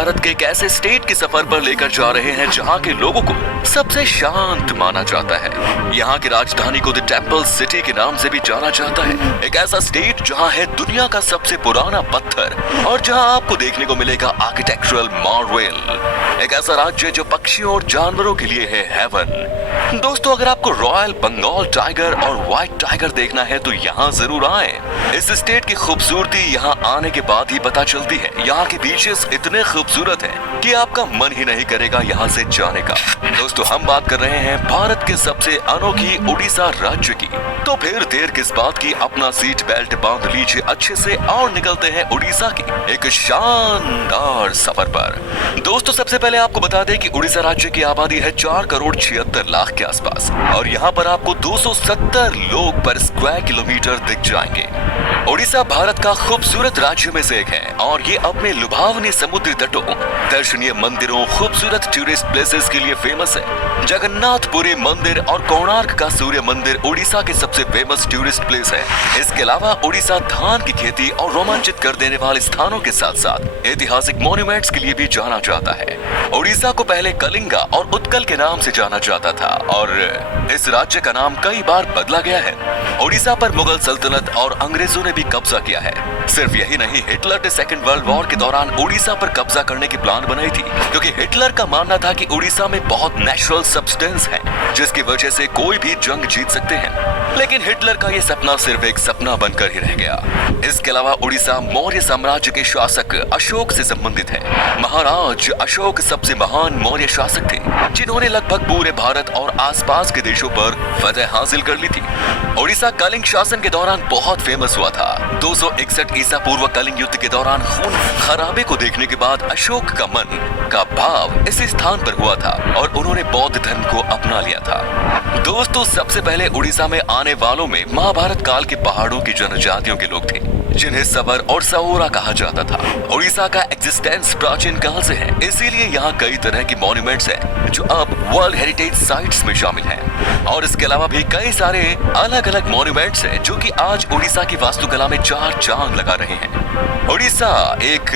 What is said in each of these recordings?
भारत के एक ऐसे स्टेट के सफर पर लेकर जा रहे हैं जहां के लोगों को सबसे शांत माना जाता है। यहाँ की राजधानी को द टेम्पल सिटी के नाम से भी जाना जाता है। एक ऐसा स्टेट जहां है दुनिया का सबसे पुराना पत्थर और जहां आपको देखने को मिलेगा आर्किटेक्चरल मार्वेल। एक ऐसा राज्य जो पक्षियों और जानवरों के लिए है हेवन। दोस्तों, अगर आपको रॉयल बंगाल टाइगर और व्हाइट टाइगर देखना है तो यहाँ जरूर आए। इस स्टेट की खूबसूरती यहाँ आने के बाद ही पता चलती है। यहाँ के बीचेस इतने खूबसूरत हैं कि आपका मन ही नहीं करेगा यहाँ से जाने का। दोस्तों, हम बात कर रहे हैं भारत के सबसे अनोखी उड़ीसा राज्य की। तो फिर देर किस बात की, अपना सीट बेल्ट बांध लीजिए अच्छे से और निकलते हैं उड़ीसा की एक शानदार सफर पर। दोस्तों, सबसे पहले आपको बता दें कि उड़ीसा राज्य की आबादी है 4 करोड़ 76 लाख के आसपास और यहाँ पर आपको 270 लोग पर स्क्वायर किलोमीटर दिख जाएंगे। उड़ीसा भारत का खूबसूरत राज्य में से एक है और ये अपने लुभावनी समुद्री तटों, दर्शनीय मंदिरों, खूबसूरत टूरिस्ट प्लेसेस के लिए फेमस है। जगन्नाथपुरी मंदिर और कोणार्क का सूर्य मंदिर उड़ीसा के सबसे फेमस टूरिस्ट प्लेस है। इसके अलावा उड़ीसा धान की खेती और रोमांचित कर देने वाले स्थानों के साथ साथ ऐतिहासिक मॉन्यूमेंट्स के लिए भी जाना जाता है। उड़ीसा को पहले कलिंगा और उत्कल के नाम से जाना जाता था और इस राज्य का नाम कई बार बदला गया है। उड़ीसा पर मुगल सल्तनत और अंग्रेजों ने भी कब्जा किया है। सिर्फ यही नहीं, हिटलर ने सेकेंड वर्ल्ड वॉर के दौरान उड़ीसा पर कब्जा करने की प्लान बनाई थी क्योंकि हिटलर का मानना था कि उड़ीसा में बहुत नेचुरल सब्सटेंस है जिसकी वजह से कोई भी जंग जीत सकते हैं। लेकिन हिटलर का ये सपना सिर्फ एक सपना बनकर ही रह गया। इसके अलावा उड़ीसा मौर्य साम्राज्य के शासक अशोक से संबंधित है। महाराज अशोक सबसे महान मौर्य शासक थे जिन्होंने लगभग पूरे भारत और आसपास के देशों पर फतह हासिल कर ली थी। उड़ीसा कलिंग शासन के दौरान बहुत फेमस हुआ था। 261 ईसा पूर्व कलिंग युद्ध के दौरान खून खराबे को देखने के बाद अशोक का मन का भाव इस स्थान पर हुआ था और उन्होंने बौद्ध धर्म को अपना लिया था। दोस्तों, सबसे पहले उड़ीसा में आने वालों में महाभारत काल के पहाड़ों की जनजातियों के लोग थे जिन्हें सवर और सओरा कहा जाता था। उड़ीसा का एग्जिस्टेंस प्राचीन काल से है, इसीलिए यहाँ कई तरह की मॉन्यूमेंट्स हैं जो अब वर्ल्ड हेरिटेज साइट्स में शामिल हैं। और इसके अलावा भी कई सारे अलग अलग मॉन्यूमेंट्स हैं जो कि आज उड़ीसा की वास्तुकला में 4 चांद लगा रहे हैं। उड़ीसा एक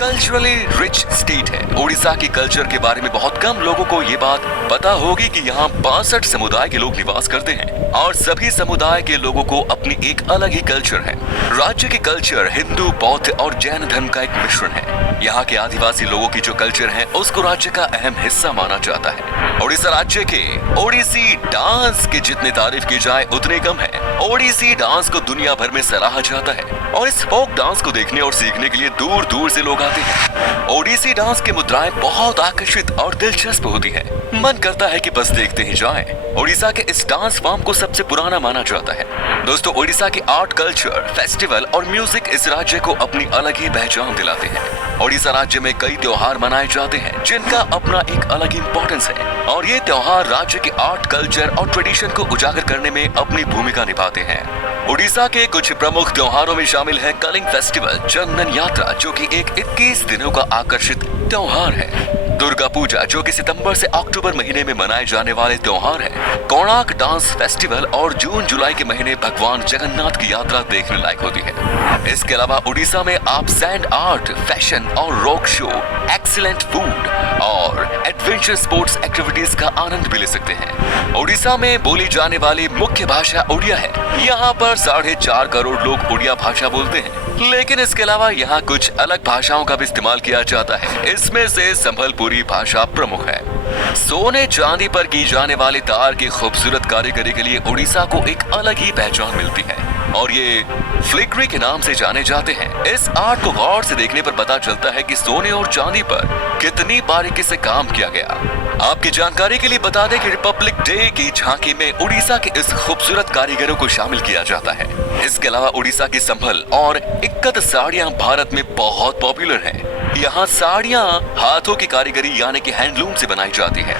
कल्चरली रिच स्टेट है। उड़ीसा की कल्चर के बारे में बहुत कम लोगों को ये बात पता होगी कि यहाँ 62 समुदाय के लोग निवास करते हैं और सभी समुदाय के लोगों को अपनी एक अलग ही कल्चर है। राज्य की कल्चर हिंदू, बौद्ध और जैन धर्म का एक मिश्रण है। यहाँ के आदिवासी लोगों की जो कल्चर है उसको राज्य का अहम हिस्सा माना जाता है। उड़ीसा राज्य के ओडिसी डांस की जितनी तारीफ की जाए उतनी कम है। ओडिसी डांस को दुनिया भर में सराहा जाता है और इस फोक डांस को देखने और सीखने के लिए दूर दूर से लोग आते हैं। ओडिसी डांस की मुद्राएं बहुत आकर्षित और दिलचस्प होती है। मन करता है कि बस देखते ही जाएं। उड़ीसा के इस डांस फॉर्म को सबसे पुराना माना जाता है। दोस्तों, उड़ीसा की आर्ट, कल्चर, फेस्टिवल और म्यूजिक इस राज्य को अपनी अलग ही पहचान दिलाते हैं। उड़ीसा राज्य में कई त्योहार मनाए जाते हैं जिनका अपना एक अलग इम्पोर्टेंस है और ये त्योहार राज्य के आर्ट, कल्चर और ट्रेडिशन को उजागर करने में अपनी भूमिका निभाते हैं। उड़ीसा के कुछ प्रमुख त्योहारों में शामिल है कलिंग फेस्टिवल, चंदन यात्रा जो कि एक 21 दिनों का आकर्षित त्योहार है, दुर्गा पूजा जो कि सितंबर से अक्टूबर महीने में मनाए जाने वाले त्योहार है, कोणार्क डांस फेस्टिवल और जून जुलाई के महीने भगवान जगन्नाथ की यात्रा देखने लायक होती है। इसके अलावा उड़ीसा में आप सैंड आर्ट, फैशन और रॉक शो, एक्सीलेंट फूड और एडवेंचर स्पोर्ट्स एक्टिविटीज का आनंद भी ले सकते हैं। उड़ीसा में बोली जाने वाली मुख्य भाषा उड़िया है। यहाँ पर 4.5 करोड़ लोग उड़िया भाषा बोलते हैं, लेकिन इसके अलावा यहाँ कुछ अलग भाषाओं का भी इस्तेमाल किया जाता है। इसमें से संबलपुरी भाषा प्रमुख है। सोने चांदी पर की जाने वाली तार की खूबसूरत कारीगरी के लिए उड़ीसा को एक अलग ही पहचान मिलती है और ये फ्लिकरी के नाम से जाने जाते हैं। इस आर्ट को गौर से देखने पर पता चलता है कि सोने और चांदी पर कितनी बारीकी से काम किया गया। आपकी जानकारी के लिए बता दें कि रिपब्लिक डे की झांकी में उड़ीसा के इस खूबसूरत कारीगरों को शामिल किया जाता है। इसके अलावा उड़ीसा की संभल और इक्कत साड़ियां भारत में बहुत पॉपुलर हैं। यहाँ साड़ियां हाथों की कारीगरी यानी कि हैंडलूम से बनाई जाती है।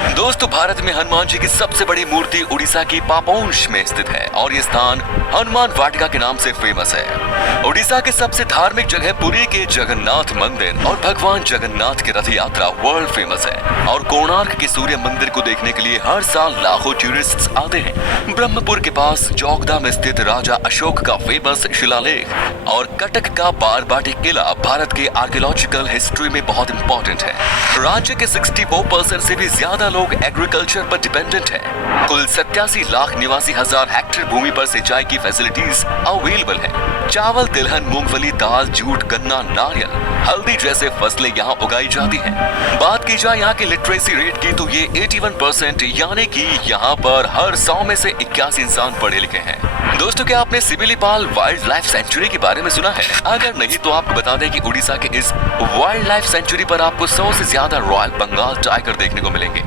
दोस्तों, भारत में हनुमान जी की सबसे बड़ी मूर्ति उड़ीसा की पापोंश में स्थित है और ये स्थान हनुमान वाटिका के नाम से फेमस है। उड़ीसा के सबसे धार्मिक जगह पुरी के जगन्नाथ मंदिर और भगवान जगन्नाथ की रथ यात्रा वर्ल्ड फेमस है और कोणार्क के सूर्य मंदिर को देखने के लिए हर साल लाखों टूरिस्ट्स आते हैं। ब्रह्मपुर के पास चौकदा में स्थित राजा अशोक का फेमस शिलालेख और कटक का बारबाटी किला भारत के आर्कियोलॉजिकल हिस्ट्री में बहुत इंपॉर्टेंट है। राज्य के 64% से भी ज्यादा लोग एग्रीकल्चर पर डिपेंडेंट हैं। कुल 87 लाख 89,000 हेक्टेयर भूमि पर सिंचाई की फैसिलिटीज अवेलेबल है। चावल, तिलहन, मूंगफली, दाल, जूट, गन्ना, नारियल, हल्दी जैसे फसलें यहाँ उगाई जाती हैं। बात की जाए यहाँ की लिटरेसी रेट की तो ये 81%, यानी कि यहाँ पर हर 100 में से 81 इंसान पढ़े लिखे हैं। दोस्तों, क्या आपने सिमिलीपाल वाइल्ड लाइफ सेंचुरी के बारे में सुना है? अगर नहीं तो आपको बता दें कि उड़ीसा के इस वाइल्ड लाइफ सेंचुरी पर आपको 100 से ज्यादा रॉयल बंगाल टाइगर देखने को मिलेंगे।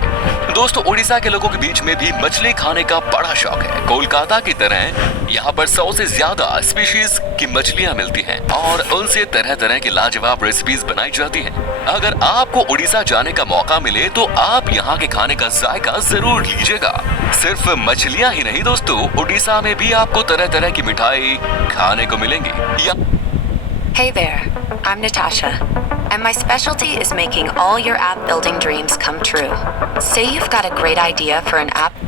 दोस्तों, उड़ीसा के लोगों के बीच में भी मछली खाने का बड़ा शौक है। कोलकाता की तरह यहाँ पर 100 से ज्यादा स्पीशीज की मछलियाँ मिलती हैं और उनसे तरह तरह की लाजवाब रेसिपीज बनाई जाती हैं। अगर आपको उड़ीसा जाने का मौका मिले तो आप यहाँ के खाने का जायका जरूर लीजिएगा। सिर्फ मछलियाँ ही नहीं दोस्तों, उड़ीसा में भी आपको तरह तरह की मिठाई खाने को मिलेंगी। Hey there, I'm Natasha, and my specialty is making all your app building dreams come true. Say you've got a great idea for an app.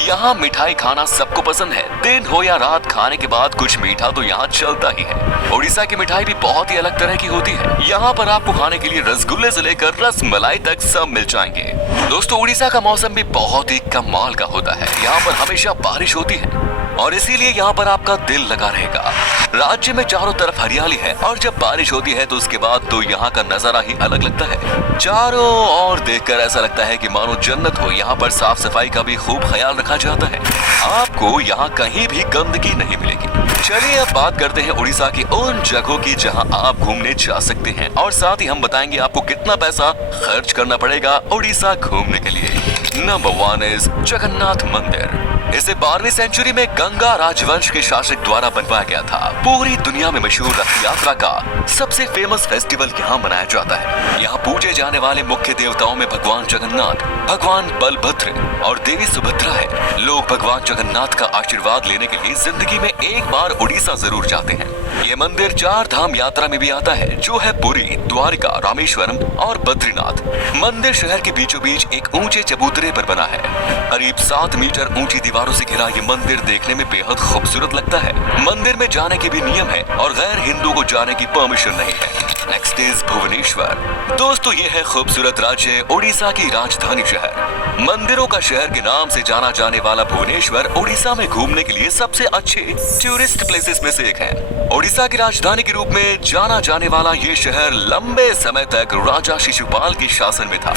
यहाँ मिठाई खाना सबको पसंद है। दिन हो या रात, खाने के बाद कुछ मीठा तो यहाँ चलता ही है। उड़ीसा की मिठाई भी बहुत ही अलग तरह की होती है। यहाँ पर आपको खाने के लिए रसगुल्ले से लेकर रस मलाई तक सब मिल जाएंगे। दोस्तों, उड़ीसा का मौसम भी बहुत ही कमाल का होता है। यहाँ पर हमेशा बारिश होती है और इसीलिए यहाँ पर आपका दिल लगा रहेगा। राज्य में चारों तरफ हरियाली है और जब बारिश होती है तो उसके बाद तो यहाँ का नजारा ही अलग लगता है। चारों ओर देखकर ऐसा लगता है कि मानो जन्नत हो। यहाँ पर साफ सफाई का भी खूब ख्याल रखा जाता है। आपको यहाँ कहीं भी गंदगी नहीं मिलेगी। चलिए अब बात करते हैं उड़ीसा की उन जगहों की जहाँ आप घूमने जा सकते हैं और साथ ही हम बताएंगे आपको कितना पैसा खर्च करना पड़ेगा उड़ीसा घूमने के लिए। नंबर 1 इज जगन्नाथ मंदिर। इसे 12वीं सेंचुरी में गंगा राजवंश के शासक द्वारा बनवाया गया था। पूरी दुनिया में मशहूर रथ यात्रा का सबसे फेमस फेस्टिवल यहाँ मनाया जाता है। यहाँ पूजे जाने वाले मुख्य देवताओं में भगवान जगन्नाथ, भगवान बलभद्र और देवी सुभद्रा है। लोग भगवान जगन्नाथ का आशीर्वाद लेने के लिए जिंदगी में एक बार उड़ीसा जरूर जाते हैं। ये मंदिर 4 धाम यात्रा में भी आता है, जो है पुरी, द्वारिका, रामेश्वरम और बद्रीनाथ। मंदिर शहर के बीचों बीच एक ऊंचे चबूतरे पर बना है। करीब 7 मीटर ऊंची दीवारों से घिरा ये मंदिर देखने में बेहद खूबसूरत लगता है। मंदिर में जाने के भी नियम है और गैर हिंदू को जाने की परमिशन नहीं है। Next is Bhubaneswar. दोस्तों, ये है खूबसूरत राज्य उड़ीसा की राजधानी शहर। मंदिरों का शहर के नाम से जाना जाने वाला भुवनेश्वर उड़ीसा में घूमने के लिए सबसे अच्छे टूरिस्ट प्लेसेस में से एक है। उड़ीसा की राजधानी के रूप में जाना जाने वाला ये शहर लंबे समय तक राजा शिशुपाल के शासन में था।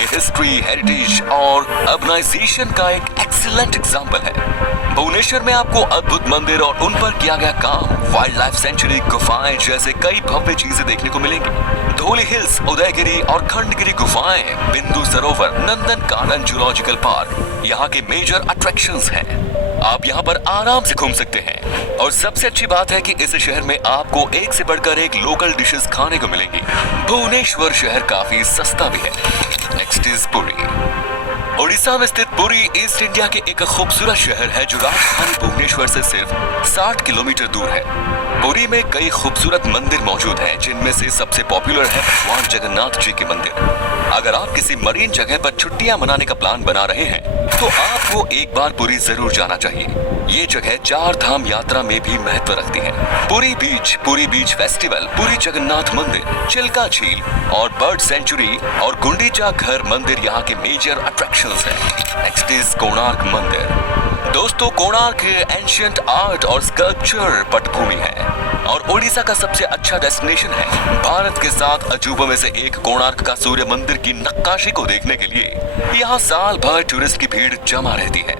ये हिस्ट्री, हेरिटेज और अर्बनाइजेशन का एक एक्सीलेंट एग्जाम्पल है। भुवनेश्वर में आपको अद्भुत मंदिर और उन पर किया गया काम, वाइल्ड लाइफ सेंचुरी, गुफाएं जैसे कई भव्य चीजें देखने को मिलेंगी। धौली हिल्स, उदयगिरी और खंडगिरी गुफाएं, बिंदु सरोवर, नंदन कानन जूलॉजिकल पार्क यहाँ के मेजर अट्रैक्शंस हैं। आप यहाँ पर आराम से घूम सकते हैं और सबसे अच्छी बात है कि इस शहर में आपको एक से बढ़कर एक लोकल डिशेस खाने को मिलेंगी। भुवनेश्वर शहर काफी सस्ता भी है। Next is Puri. उड़ीसा में स्थित पुरी ईस्ट इंडिया के एक खूबसूरत शहर है जो राजधानी भुवनेश्वर से सिर्फ 60 किलोमीटर दूर है। पुरी में कई खूबसूरत मंदिर मौजूद हैं, जिनमें से सबसे पॉपुलर है भगवान जगन्नाथ जी के मंदिर। अगर आप किसी मरीन जगह पर छुट्टियां मनाने का प्लान बना रहे हैं तो आपको एक बार पुरी जरूर जाना चाहिए। ये जगह 4 धाम यात्रा में भी महत्व रखती है। पुरी बीच फेस्टिवल, पुरी जगन्नाथ मंदिर, चिल्का झील और बर्ड सेंचुरी और गुंडीचा घर मंदिर यहाँ के मेजर अट्रैक्शंस हैं। नेक्स्ट इज कोणार्क मंदिर। दोस्तों, कोणार्क एंशिएंट आर्ट और स्कल्पचर पटभूमि है और उड़ीसा का सबसे अच्छा डेस्टिनेशन है। भारत के 7 अजूबों में से एक कोणार्क का सूर्य मंदिर की नक्काशी को देखने के लिए यहाँ साल भर टूरिस्ट की भीड़ जमा रहती है।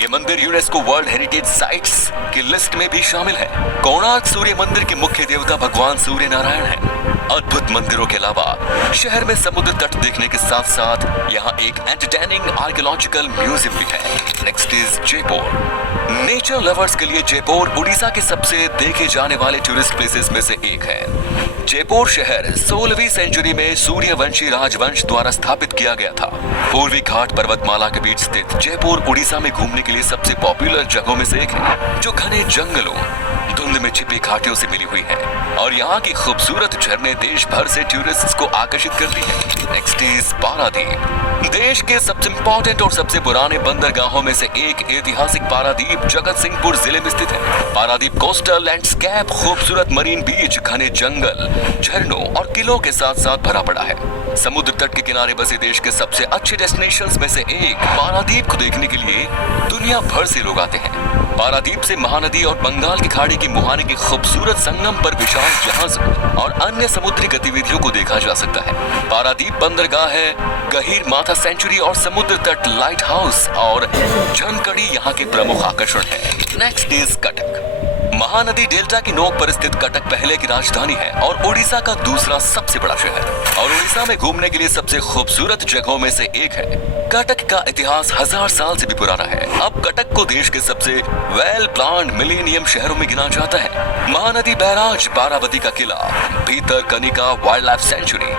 ये मंदिर यूनेस्को वर्ल्ड हेरिटेज साइट्स की लिस्ट में भी शामिल है। कोणार्क सूर्य मंदिर के मुख्य देवता भगवान सूर्य नारायण हैं। अद्भुत मंदिरों के अलावा शहर में समुद्र तट देखने के साथ साथ यहाँ एक एंटरटेनिंग आर्कियोलॉजिकल म्यूजियम भी है। Next is Jaipur. Nature lovers के लिए जयपुर उड़ीसा के सबसे देखे जाने वाले टूरिस्ट प्लेसेस में से एक है। जयपुर शहर 16वीं सेंचुरी में सूर्यवंशी राजवंश द्वारा स्थापित किया गया था। पूर्वी घाट पर्वतमाला के बीच स्थित जयपुर उड़ीसा में घूमने के लिए सबसे पॉपुलर जगहों में से एक है, जो घने जंगलों, धुंध में छिपी घाटियों से मिली हुई है और यहाँ की खूबसूरत झरने देश भर से टूरिस्ट को आकर्षित करती है। Next is Paradip. देश के सबसे इम्पोर्टेंट और सबसे पुराने बंदरगाहों में से एक ऐतिहासिक पारादीप जगत सिंहपुर जिले में स्थित है। पारादीप कोस्टल लैंडस्केप, खूबसूरत मरीन बीच, घने जंगल, झरनों और किलों के साथ साथ भरा पड़ा है। समुद्र तट के किनारे बसे देश के सबसे अच्छे डेस्टिनेशंस में से एक पारादीप को देखने के लिए दुनिया भर से लोग आते हैं। पारादीप से महानदी और बंगाल की खाड़ी की मुहाने के खूबसूरत संगम पर विशाल जहाज और अन्य समुद्री गतिविधियों को देखा जा सकता है। पारादीप बंदरगाह है, गहीर माथा सेंचुरी और समुद्र तट लाइट हाउस और झनकड़ी यहाँ के प्रमुख आकर्षण है। Next is Cuttack. Mahanadi delta की नोक पर स्थित कटक पहले की राजधानी है और उड़ीसा का दूसरा सबसे बड़ा शहर और उड़ीसा में घूमने के लिए सबसे खूबसूरत जगहों में से एक है। कटक का इतिहास 1000 साल से भी पुराना है। अब कटक को देश के सबसे वेल प्लान्ड मिलेनियम शहरों में गिना जाता है। महानदी बैराज, बारावती का किला, भीतर Kanika wild life sanctuary,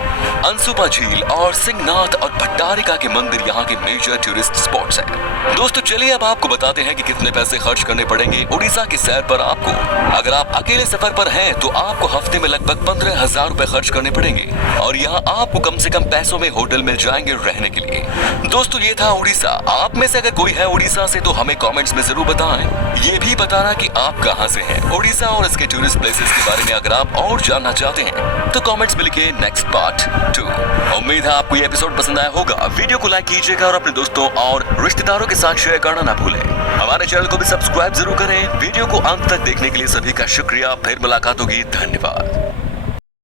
Ansupa झील और सिंहनाथ और भट्टारिका के मंदिर यहाँ के मेजर टूरिस्ट स्पॉट्स हैं। दोस्तों चलिए अब आपको बताते हैं कि कितने पैसे खर्च करने पड़ेंगे उड़ीसा की सैर पर आपको। अगर आप अकेले सफर पर हैं तो आपको हफ्ते में लगभग 15,000 रुपए खर्च करने पड़ेंगे और यहाँ आपको कम से कम पैसों में होटल मिल जाएंगे रहने के लिए। दोस्तों ये था उड़ीसा। आप में से अगर कोई है उड़ीसा से तो हमें कमेंट्स में जरूर बताएं। ये भी बताना कि आप कहां से हैं। उड़ीसा और इसके टूरिस्ट प्लेसेस के बारे में अगर आप और जानना चाहते हैं तो कमेंट्स में लिखिए नेक्स्ट पार्ट 2। उम्मीद है आपको ये एपिसोड पसंद आया होगा। वीडियो को लाइक कीजिएगा और अपने दोस्तों और रिश्तेदारों के साथ शेयर करना ना भूलें। हमारे चैनल को भी सब्सक्राइब जरूर करें। वीडियो को अंत तक देखने के लिए सभी का शुक्रिया। फिर मुलाकात होगी। धन्यवाद।